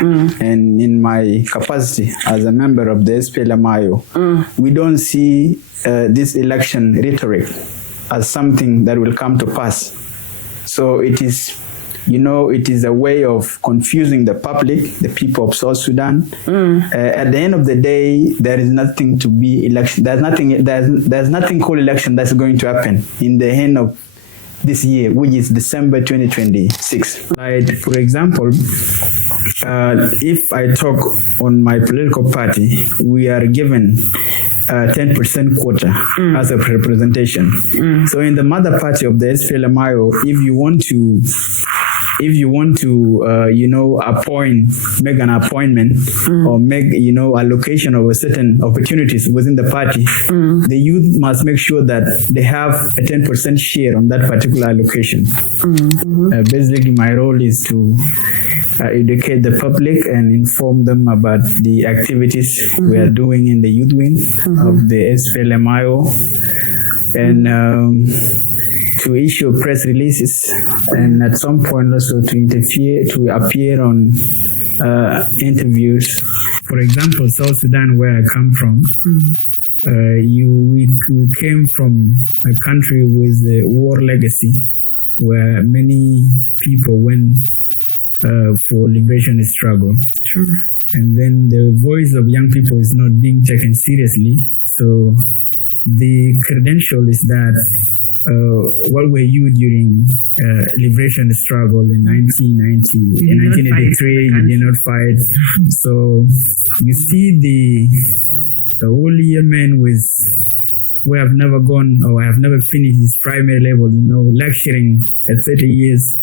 And in my capacity as a member of the SPLM-IO, we don't see this election rhetoric as something that will come to pass. So it is, it is a way of confusing the public, the people of South Sudan. At the end of the day, there is nothing to be election. There's nothing called election that's going to happen in the end of this year, which is December 2026. Like, for example, if I talk on my political party, we are given 10% quota as a representation. So in the mother party of the SPLM-IO, if you want to make an appointment or make, allocation of a certain opportunities within the party, the youth must make sure that they have a 10% share on that particular allocation. Basically, my role is to educate the public and inform them about the activities we are doing in the youth wing of the SPLM-IO, and to issue press releases, and at some point also to appear on interviews. For example, South Sudan, where I come from, we came from a country with a war legacy, where many people went for liberation struggle. And then the voice of young people is not being taken seriously. So the credential is that what were you during liberation struggle in 1990, in 1983, you did not fight. So you see the older men who have never gone or have never finished his primary level, lecturing at 30 years,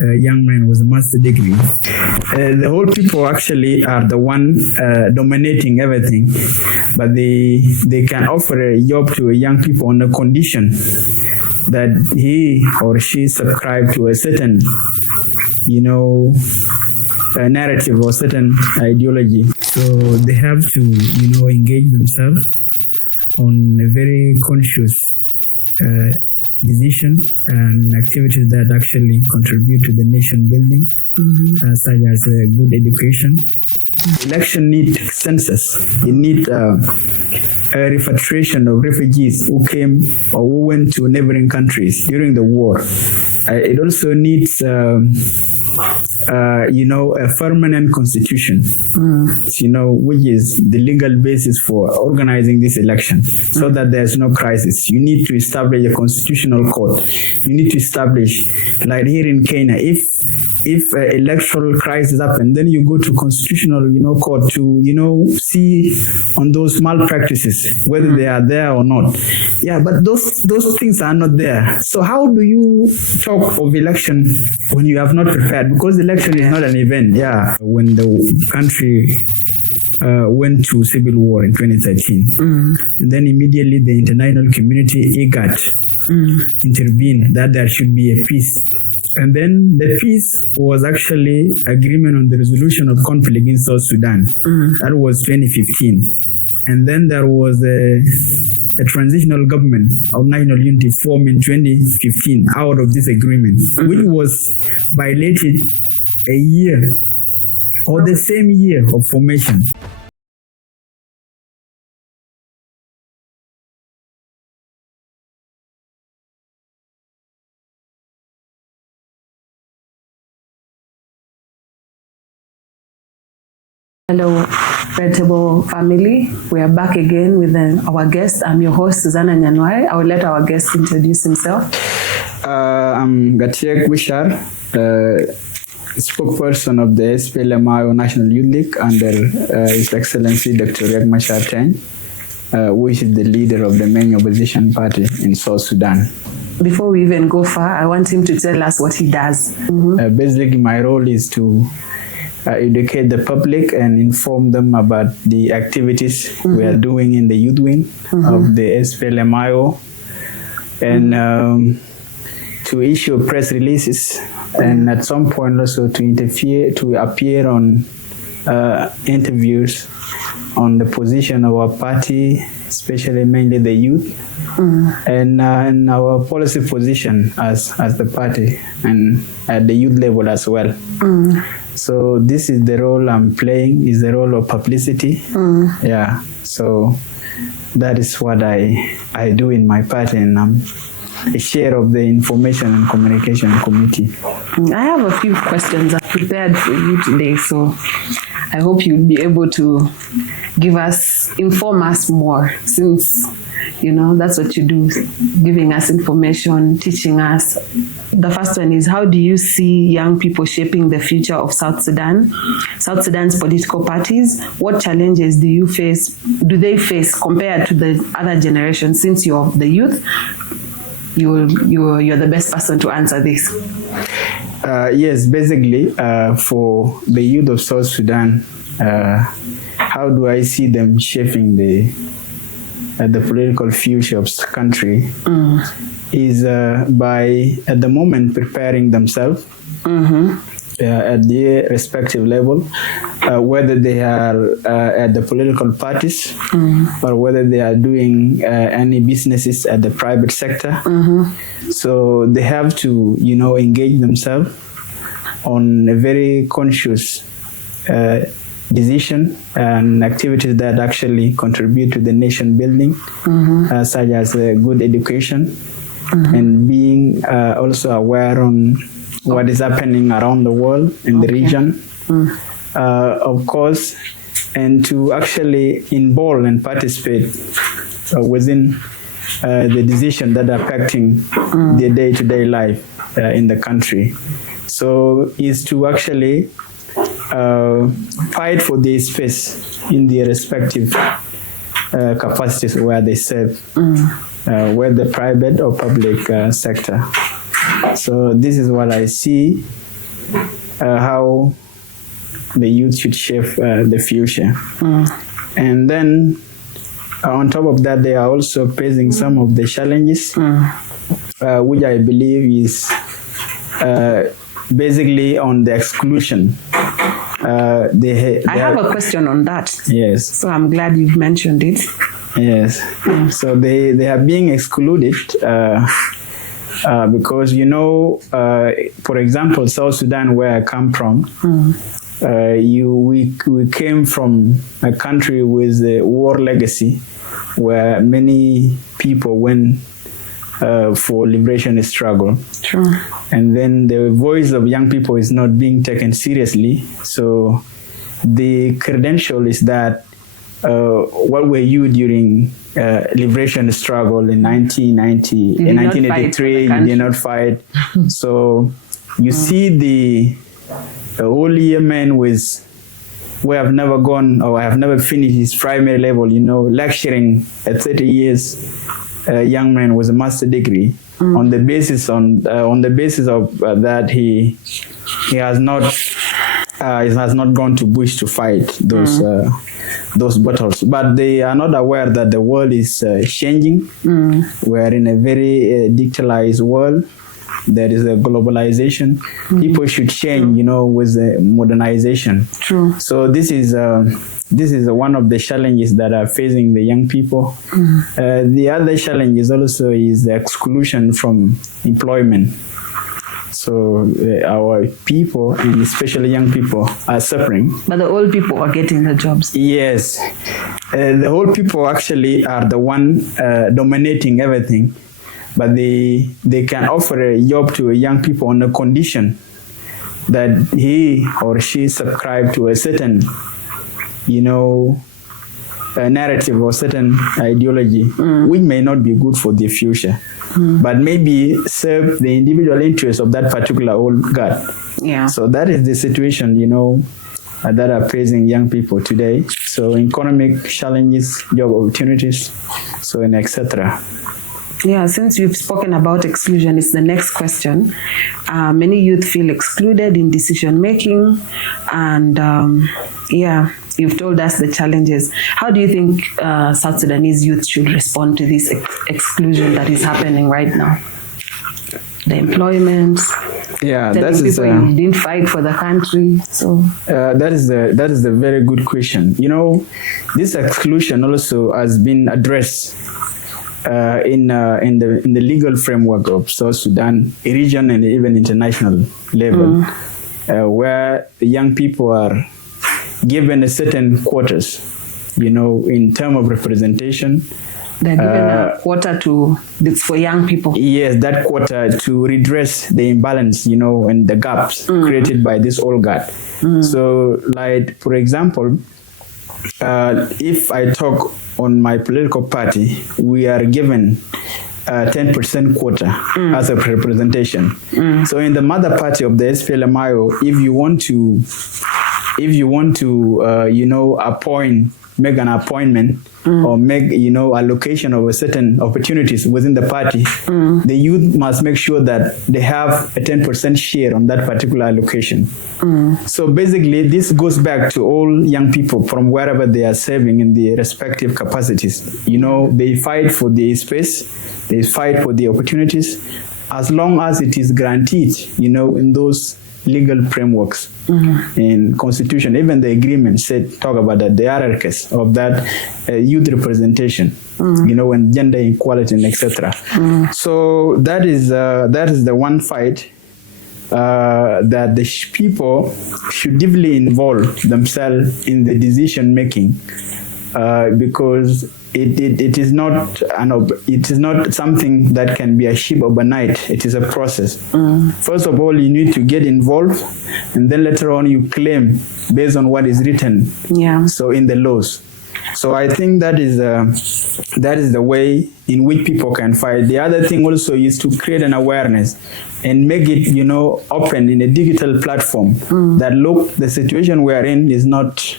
young man with a master's degree. The whole people actually are the one dominating everything, but they can offer a job to young people on the condition that he or she subscribe to a certain, narrative or certain ideology. So they have to, engage themselves on a very conscious decision and activities that actually contribute to the nation building, such as good education. Election needs census. It needs a repatriation of refugees who came or who went to neighboring countries during the war. It also needs a permanent constitution, which is the legal basis for organizing this election, so that there's no crisis. You need to establish a constitutional court. You need to establish, like here in Kenya, if electoral crisis happen, then you go to constitutional, court to, see on those malpractices, whether they are there or not. Yeah, but those things are not there. So how do you talk of election when you have not prepared? Because election is not an event. Yeah, when the country went to civil war in 2013, and then immediately the international community, IGAD, intervened that there should be a peace. And then the peace was actually agreement on the resolution of conflict in South Sudan. That was 2015. And then there was a transitional government of national unity formed in 2015 out of this agreement, which was violated a year or the same year of formation. Hello, veritable family. We are back again with our guest. I'm your host, Suzanna Nyanwai. I will let our guest introduce himself. I'm Gattek Wichar, spokesperson of the SPLM-IO National Youth League under His Excellency Dr. Riek Machar, which is the leader of the main opposition party in South Sudan. Before we even go far, I want him to tell us what he does. Basically, my role is to educate the public and inform them about the activities we are doing in the youth wing of the SPLM-IO, and to issue press releases, and at some point also to appear on interviews on the position of our party, especially mainly the youth, and our policy position as the party and at the youth level as well. So this is the role I'm playing, is the role of publicity. Yeah. So that is what I do in my party, and I'm a share of the information and communication committee. I have a few questions I've prepared for you today, so I hope you'll be able to inform us more, since that's what you do, giving us information, teaching us. The first one is, how do you see young people shaping the future of South Sudan? South Sudan's political parties, what challenges do they face compared to the other generation? Since you're the youth, you're the best person to answer this. Yes, basically, for the youth of South Sudan, how do I see them shaping the political future of the country? Is by, at the moment, preparing themselves at their respective level, whether they are at the political parties or whether they are doing any businesses at the private sector. So they have to, engage themselves on a very conscious decision and activities that actually contribute to the nation building, such as good education, and being also aware on what is happening around the world in the region, of course, and to actually involve and participate within the decisions that are affecting their day-to-day life in the country. So is to actually fight for their space in their respective capacities where they serve, whether private or public sector. So this is what I see, how the youth should shape the future. And then on top of that, they are also facing some of the challenges, which I believe is basically on the exclusion. I have a question on that. Yes. So I'm glad you've mentioned it. Yes. So they are being excluded because, for example, South Sudan, where I come from, we came from a country with a war legacy, where many people went for liberation struggle. True. And then the voice of young people is not being taken seriously. So the credential is that what were you during liberation struggle in 1990, in 1983, you did not fight. So you see the older men who have never gone or have never finished his primary level, lecturing at 30 years. A young man with a master's degree, on the basis of that he has not gone to bush to fight those battles. But they are not aware that the world is changing. We are in a very digitalized world. There is a globalization. People should change, with the modernization. True. So this is one of the challenges that are facing the young people. The other challenge also is the exclusion from employment. So our people, and especially young people, are suffering. But the old people are getting the jobs. Yes. The old people actually are the one dominating everything. But they can offer a job to young people on the condition that he or she subscribe to a certain, a narrative or certain ideology, which may not be good for the future, but maybe serve the individual interests of that particular old guard. Yeah. So that is the situation, that are facing young people today. So economic challenges, job opportunities, so and etc. Yeah, since you've spoken about exclusion, it's the next question. Many youth feel excluded in decision making, and you've told us the challenges. How do you think South Sudanese youth should respond to this exclusion that is happening right now? The employment. Yeah, that is you didn't fight for the country. So that is a very good question. This exclusion also has been addressed in the legal framework of South Sudan, region and even international level. where the young people are given a certain quotas, in terms of representation. They're given a quota for young people. Yes, that quota to redress the imbalance, and the gaps created by this old guard. So, like, for example, if I talk on my political party, we are given 10% quota as a representation. So in the mother party of the SPLM-IO, if you want to make an appointment or make allocation of a certain opportunities within the party, the youth must make sure that they have a 10% share on that particular allocation. So basically, this goes back to all young people from wherever they are serving in their respective capacities. They fight for the space, they fight for the opportunities, as long as it is guaranteed, in those legal frameworks in constitution. Even the agreement talk about that, the hierarchies of that youth representation, and gender equality and etc. So that is the one fight that the people should deeply involve themselves in the decision making, because it is not something that can be achieved overnight. It is a process. First of all, you need to get involved, and then later on you claim based on what is written. So in the laws. So I think that is the way in which people can fight. The other thing also is to create an awareness and make it open in a digital platform that look, the situation we are in is not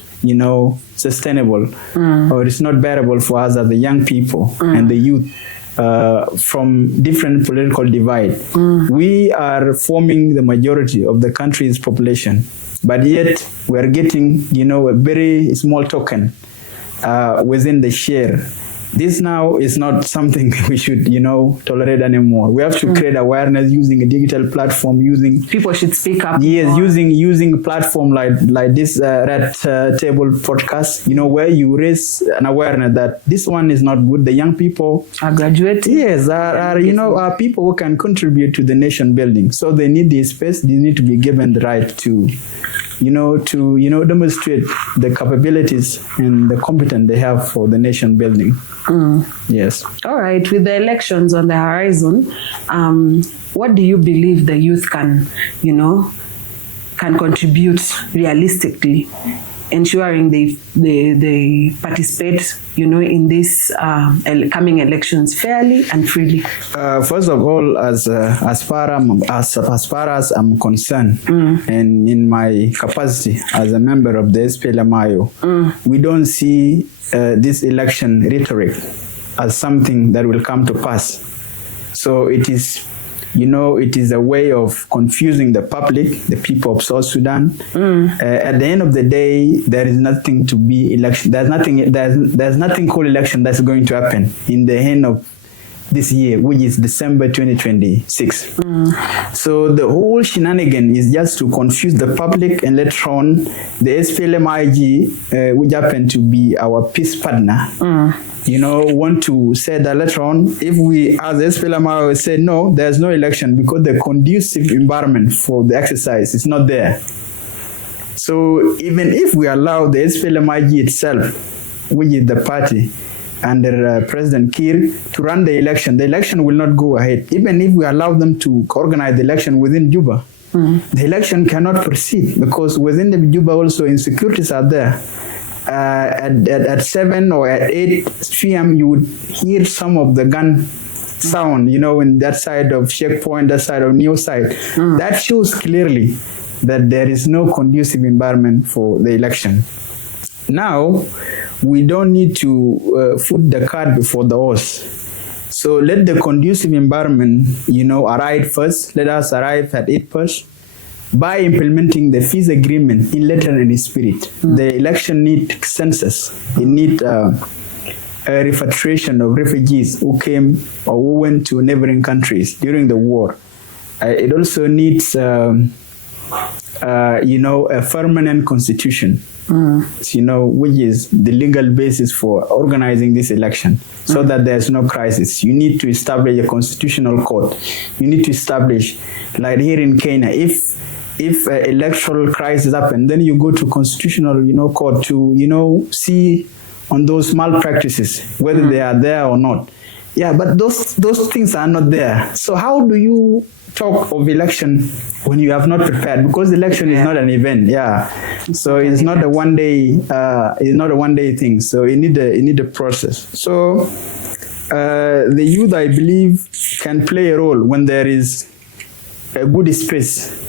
sustainable, or it's not bearable for us as the young people and the youth from different political divide. We are forming the majority of the country's population, but yet we are getting a very small token within the share. This now is not something we should, tolerate anymore. We have to create awareness using a digital platform, people should speak up. Yes, more. using a platform like this Red Table podcast, where you raise an awareness that this one is not good. The young people are graduating. Yes, are people who can contribute to the nation building. So they need the space. They need to be given the right to demonstrate the capabilities and the competence they have for the nation building. Yes. All right. With the elections on the horizon, what do you believe the youth can contribute realistically, ensuring they participate, in this coming elections fairly and freely? First of all, as far as I'm concerned, and in my capacity as a member of the SPLM-IO, we don't see this election rhetoric as something that will come to pass. So it is a way of confusing the public, the people of South Sudan. At the end of the day, there is nothing to be election. There's nothing called election that's going to happen in the end of this year, which is December 2026. So the whole shenanigan is just to confuse the public, and later on, the SPLM-IG, which happen to be our peace partner, want to say that later on, if we, as the SPLM-IO, say no, there's no election because the conducive environment for the exercise is not there. So even if we allow the SPLM-IG itself, which is the party under President Kiir, to run the election will not go ahead. Even if we allow them to organize the election within Juba, the election cannot proceed because within the Juba also insecurities are there. At 7 or at 8 p.m. you would hear some of the gun sound, in that side of Checkpoint, that side of New Side. That shows clearly that there is no conducive environment for the election. Now, we don't need to put the cart before the horse. So let the conducive environment, arrive first. Let us arrive at it first by implementing the peace agreement in letter and in spirit. The election needs census. It needs a repatriation of refugees who came or who went to neighboring countries during the war. It also needs, a permanent constitution. Which is the legal basis for organizing this election, so that there's no crisis. You need to establish a constitutional court. You need to establish, like here in Kenya, if if electoral crisis happen, then you go to constitutional, court to, see on those malpractices, whether they are there or not. Yeah, but those things are not there. So how do you talk of election when you have not prepared? Because election is not an event. Yeah, so it's not a one day. It's not a one day thing. So you need a process. So the youth, I believe, can play a role when there is a good space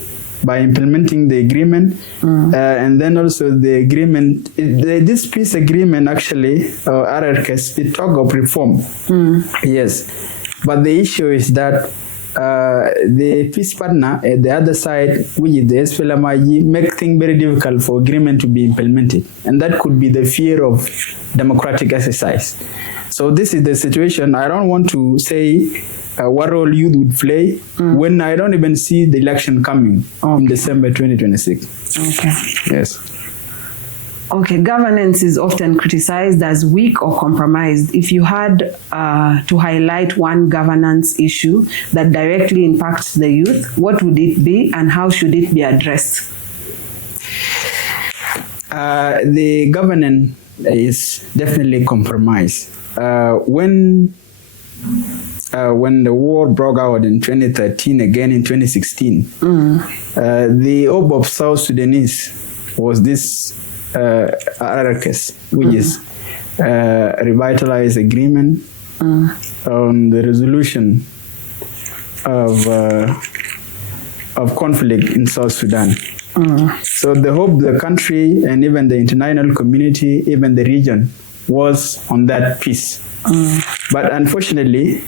by implementing the agreement, and then also the agreement. This peace agreement actually, RRCS, it talk of reform. Yes, but the issue is that the peace partner at the other side, which is the SPLM-IO, make things very difficult for agreement to be implemented, and that could be the fear of democratic exercise. So this is the situation. I don't want to say what role youth would play when I don't even see the election coming in December 2026. Okay. Yes. Okay, governance is often criticized as weak or compromised. If you had to highlight one governance issue that directly impacts the youth, what would it be and how should it be addressed? The governance is definitely compromised. When the war broke out in 2013, again in 2016, the hope of South Sudanese was this RRCS, which is revitalized agreement on the resolution of conflict in South Sudan. So the hope the country and even the international community, even the region, was on that peace. But unfortunately,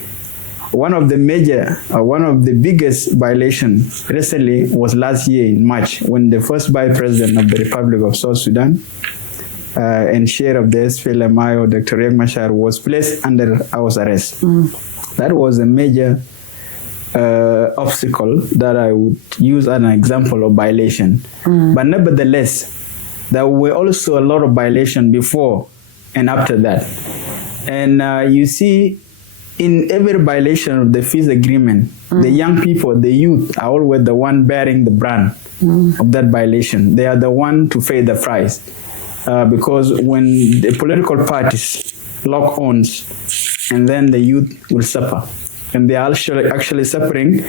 one of the biggest violations recently was last year in March, when the first Vice President of the Republic of South Sudan and chair of the SPLM-IO, Dr. Riek Machar, was placed under house arrest. That was a major obstacle that I would use as an example of violation. But nevertheless, there were also a lot of violations before and after that. And you see, in every violation of the peace agreement, the young people, the youth, are always the one bearing the brand of that violation. They are the one to pay the price. Because when the political parties lock arms, and then the youth will suffer. And they are actually suffering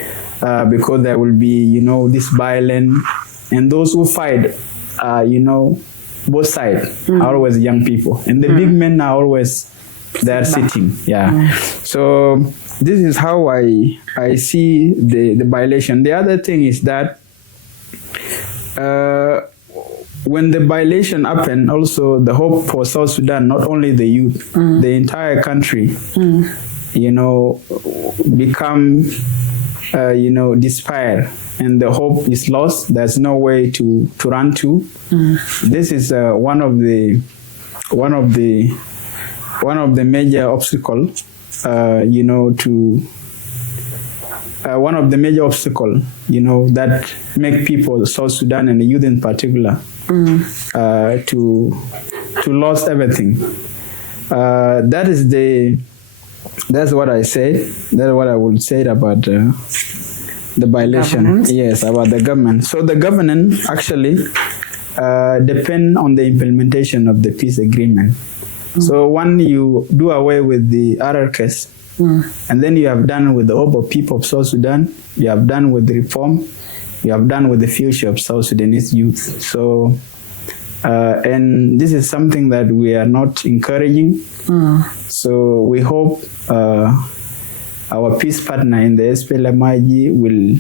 because there will be, this violence. And those who fight, both sides are always young people. And the big men are always there sitting. Yeah. So this is how I see the violation. The other thing is that when the violation happened, also the hope for South Sudan, not only the youth, the entire country, become, despair, and the hope is lost. There's no way to run to. This is one of the major obstacles, one of the major obstacles, that make people, South Sudan and the youth in particular, to lose everything. That's what I say. That's what I would say about the violation. Governance. Yes, about the government. So the government actually depend on the implementation of the peace agreement. So when you do away with the RRCS, and then you have done with the hope of people of South Sudan, you have done with the reform, you have done with the future of South Sudanese youth. So, and this is something that we are not encouraging. So we hope our peace partner in the SPLM-IO will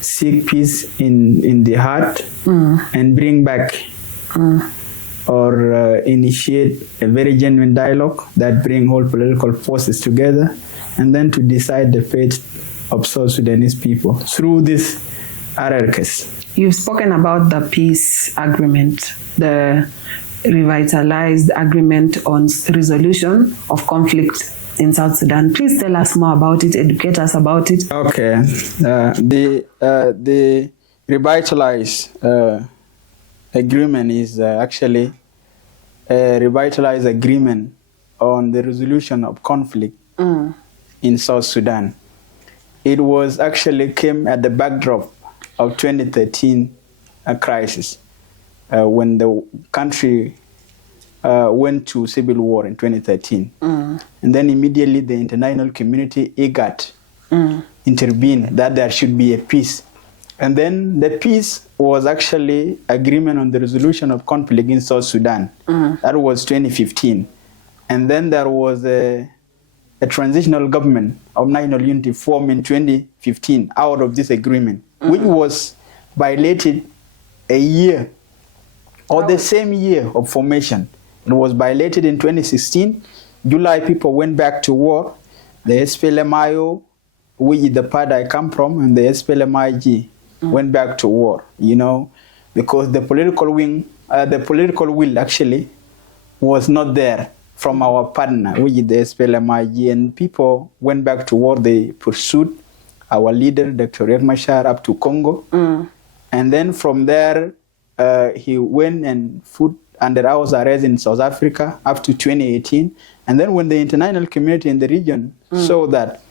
seek peace in the heart and bring back or initiate a very genuine dialogue that bring all political forces together, and then to decide the fate of South Sudanese people through this RRCS. You've spoken about the peace agreement, the revitalized agreement on resolution of conflict in South Sudan. Please tell us more about it, educate us about it. Okay. The revitalized agreement is actually a revitalized agreement on the resolution of conflict in South Sudan. It was actually came at the backdrop of 2013 crisis, when the country went to civil war in 2013. And then immediately the international community, IGAD, intervened that there should be a peace. And then the peace was actually agreement on the resolution of conflict in South Sudan. That was 2015. And then there was a transitional government of national unity formed in 2015 out of this agreement, which was violated a year or the same year of formation. It was violated in 2016. July, people went back to war. The SPLM-IO, which is the part I come from, and the SPLM-IG went back to war, you know, because the political will actually was not there from our partner, which is the SPLM-IG, and people went back to war. They pursued our leader, Dr. Riek Machar, up to Congo. And then from there, he went and put under house arrest in South Africa up to 2018. And then when the international community in the region saw that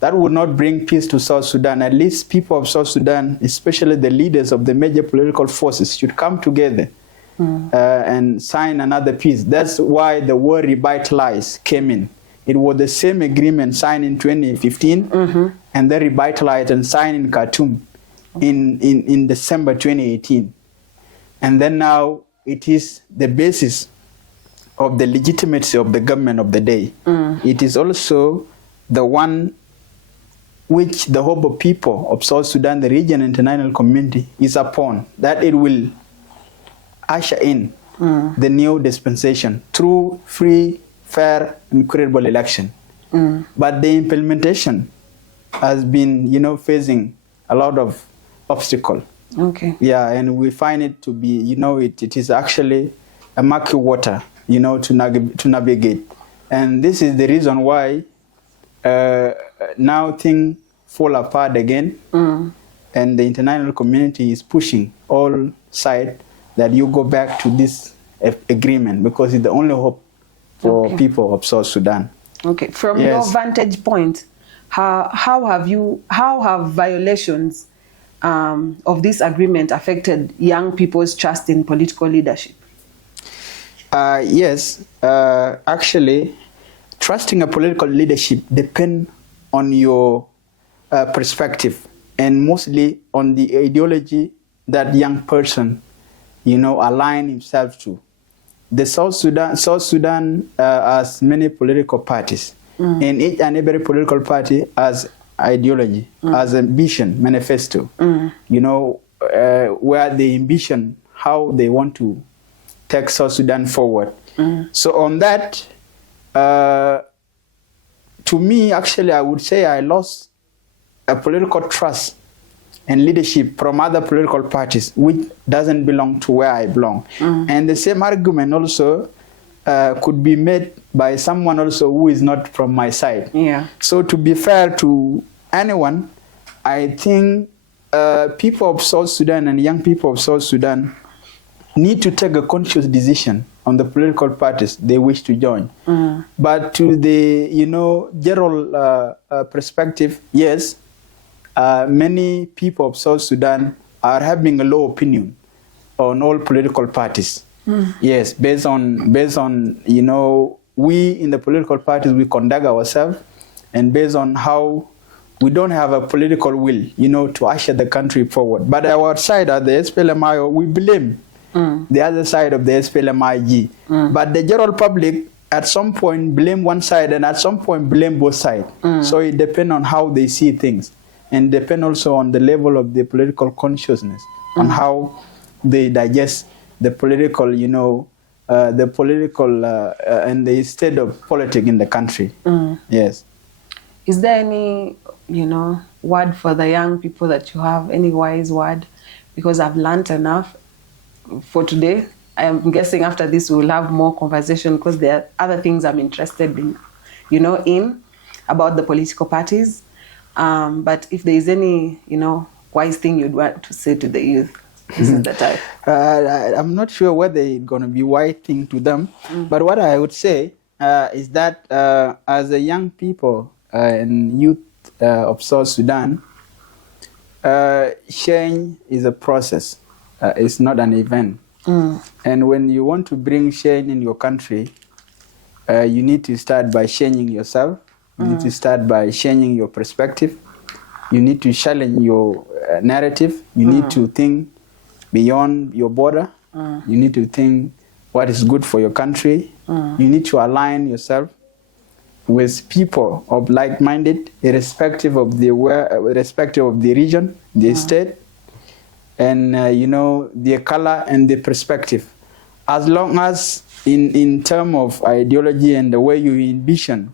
that would not bring peace to South Sudan, at least people of South Sudan, especially the leaders of the major political forces, should come together and sign another peace. That's why the word revitalize came in. It was the same agreement signed in 2015 and then revitalized and signed in Khartoum in December 2018. And then now it is the basis of the legitimacy of the government of the day. It is also the one which the hope of people of South Sudan, the region, and international community is upon, that it will usher in the new dispensation through free, fair, and credible election. But the implementation has been, you know, facing a lot of obstacle. Okay. Yeah, and we find it to be, you know, it is actually a murky water, you know, to navigate. And this is the reason why now things fall apart again, and the international community is pushing all sides that you go back to this agreement, because it's the only hope for people of South Sudan. Okay, from your vantage point, how have violations of this agreement affected young people's trust in political leadership? Yes, actually, trusting a political leadership depends on your perspective, and mostly on the ideology that young person, you know, align himself to. The South Sudan has many political parties, and each and every political party has ideology, has ambition, manifesto, you know, where they ambition how they want to take South Sudan forward. So on that, to me, actually, I would say I lost a political trust and leadership from other political parties, which doesn't belong to where I belong. And the same argument also could be made by someone also who is not from my side. Yeah. So to be fair to anyone, I think people of South Sudan and young people of South Sudan need to take a conscious decision on the political parties they wish to join. But to the, you know, general perspective, yes, many people of South Sudan are having a low opinion on all political parties. Yes, based on, you know, we in the political parties, we conduct ourselves, and based on how we don't have a political will, you know, to usher the country forward. But our side at the SPLM-IO, we blame the other side of the SPLM-IG. But the general public at some point blame one side, and at some point blame both sides. So it depends on how they see things, and depend also on the level of the political consciousness, on how they digest the political, you know, and the state of politics in the country. Yes. Is there any, you know, word for the young people that you have, any wise word? Because I've learned enough for today. I'm guessing after this we'll have more conversation, because there are other things I'm interested in, you know, about the political parties. But if there is any, you know, wise thing you'd want to say to the youth, this is the time. I'm not sure whether it's going to be wise thing to them, but what I would say is that as a young people and youth of South Sudan, Change is a process. It's not an event. And when you want to bring change in your country, you need to start by changing yourself. You need to start by changing your perspective. You need to challenge your narrative. You need to think beyond your border. You need to think what is good for your country. You need to align yourself with people of like-minded, irrespective of the region, the state, and their color and the perspective. As long as in terms of ideology and the way you envision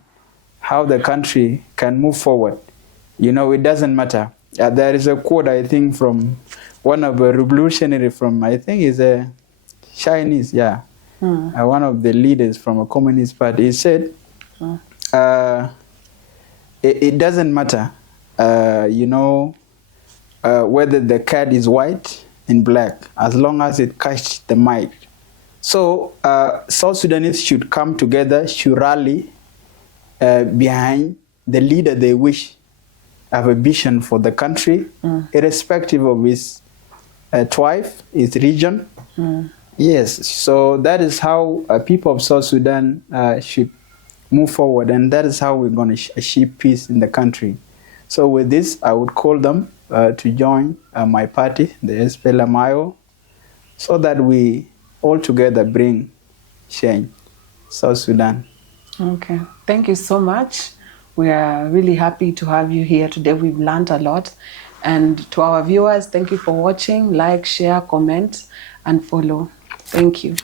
how the country can move forward, it doesn't matter. There is a quote, I think, from one of the revolutionary from, I think is a Chinese, one of the leaders from a communist party. He said, it doesn't matter, whether the cat is white and black, as long as it catches the mic. So South Sudanese should come together, should rally behind the leader they wish have a vision for the country, irrespective of his tribe, his region. Yes, so that is how people of South Sudan should move forward, and that is how we're going to achieve peace in the country. So with this, I would call them to join my party, the SPLM-IO, so that we all together bring change, South Sudan. Okay, thank you so much. We are really happy to have you here today. We've learned a lot. And to our viewers, thank you for watching. Like, share, comment, and follow. Thank you.